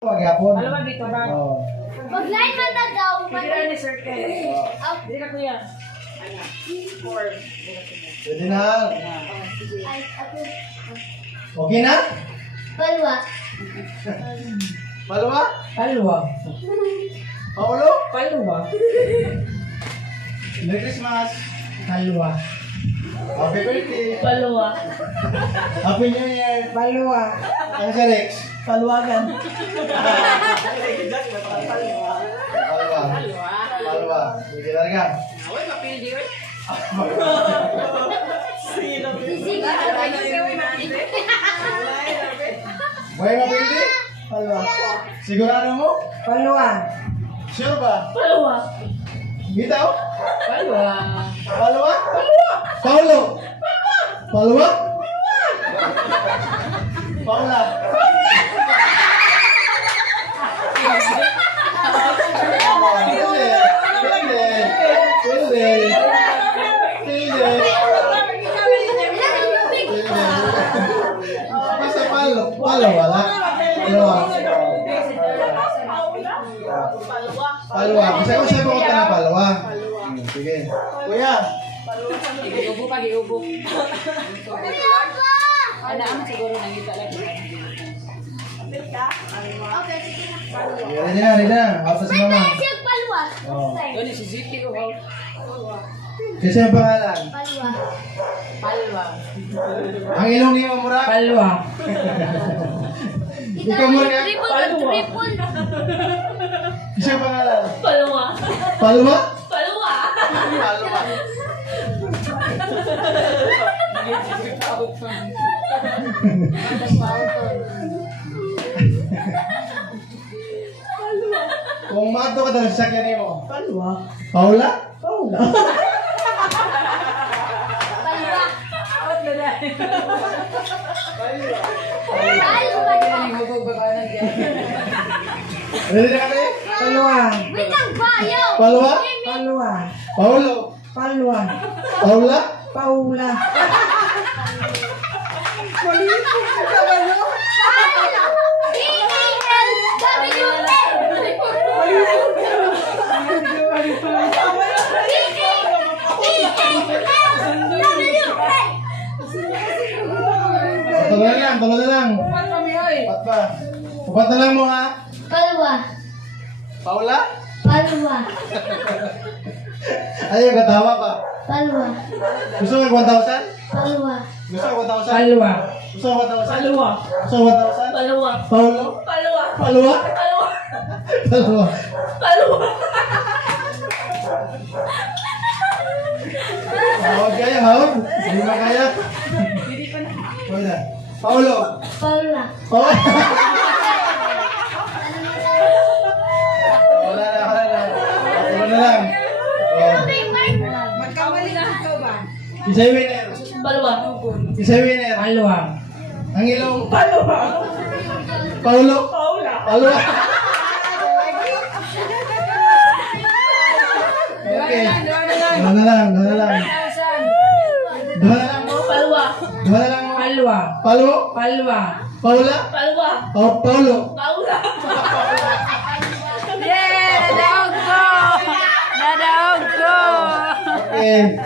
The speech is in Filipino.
Maghapon. Alam mo dito ba? Oo. Mag-line man na daw. Pagkira ni Sir Ken. Hindi na kuya. Pwede na. Ay, ako. Okay na? Balwa. Palwa? Palwa. Paulo? Palwa. Merry Christmas. Palwa. Happy birthday. Palwa. Happy New Year. Palwa. Ano si Rex? Palwagan. Palwa. Palwa. Sige na rin. Away, mapildi ko. Buhay mo, baby? Palwa. Sigurado mo? Palwa. Sure ba? Palwa. Bitaw? Palwa. Palwa? Paulo? Palwa? Paula? Basta palo, palo wala. Palwa. Kasi ako siya pakot na palwa. Sige. Kuya. Iubo pa, iubo. Ano ang siguro nangita lang. Okay, sige na. Ready na. Ako si mama. Siyang palwa. Oh. Doon si Ziki ko. Kasi ang pangalan. Palwa. Palwa. Ang ilong niyo, Mura. Palwa. Ikaw, Mura. Triple. Kasi ang pangalan. Palwa. Palwa? Palwa. Palwa. Kung mato ka daw sa sakyan mo. Palwa. Paula? Paula. Palwa. Ready na kami? Palwa. Wait lang ba? Yo. Palwa? Palwa. Paulo? Palwa. Paula? Paula. Tulo na lang. Upat pa. Upat na lang mo ha. Palwa. Paula? Palwa. Ayaw, katawa pa. Palwa. Gusto mo 1,000? Palwa. Gusto mo 1,000? Palwa. Gusto mo 1,000? Palwa. Gusto mo 1,000? Palwa. Paulo? Palwa. Palwa? Palwa. Palwa. Palwa. Hawag kaya, hawag. Hindi ba kaya? Paula. Paulo. Palwa. Paula. Wala na. Tulo na lang. Oh. Magkamali na ito ba? Isa'y winner. Palwa. Isa'y winner. Palwa. Ang ilong. Palwa. Paulo. Paula. Palwa. Okay. Dua na lang. Palwa. Dua na lang mo. Palwa. Palo. Palwa. Paula. Palwa. Oh, Paulo. Paula. Yeah! Nadaog ko! Okay.